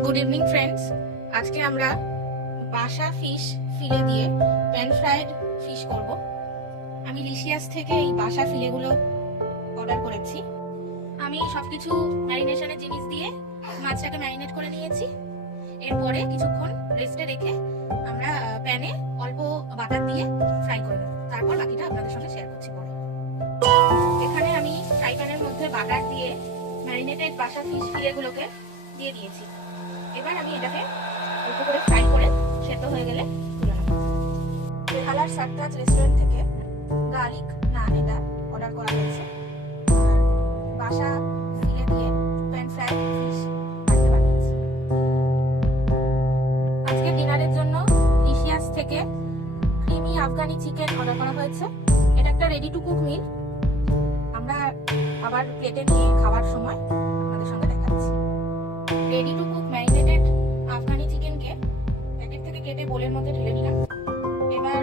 Good evening friends, আজকে আমরা বাসা ফিশ ফিলে দিয়ে প্যান ফ্রাইড ফিশ করব। আমি লিশিয়াস থেকে এই বাসা ফিলেগুলো অর্ডার করেছি। আমি সবকিছু ম্যারিনেশনের জিনিস দিয়ে মাছটাকে ম্যারিনেট করে নিয়েছি। এরপরে কিছুক্ষণ রেস্টে রেখে আমরা প্যানে অল্প বাটার দিয়ে ফ্রাই করব, তারপর বাকিটা আপনাদের সঙ্গে শেয়ার করছি পরে। এখানে আমি ফ্রাই প্যানের মধ্যে বাটার দিয়ে ম্যারিনেটেড বাসা ফিশ ফিলেগুলোকে দিয়ে দিয়েছি। এবার আমি এটাকে অল্প করে ফ্রাই করে সেদ্ধ হয়ে গেলে তুলে নেব। বেহালার সার্তাজ রেস্টুরেন্ট থেকে গার্লিক নান এটা অর্ডার করা হয়েছে। বাসা ফিলে দিয়ে প্যান ফ্রাইড ফিশ বানাতে বানিয়েছি। আজকে ডিনারের জন্য লিশিয়াস থেকে ক্রিমি আফগানি চিকেন অর্ডার করা হয়েছে। এটা একটা রেডি টু কুক মিল। আমরা আবার প্লেটে নিয়ে খাওয়ার সময় আপনাদের সঙ্গে দেখাচ্ছি। Ready to cook marinated Afghani চিকেনকে প্যাকেট থেকে কেটে বোলের মধ্যে ঢেলে নিলাম। এবার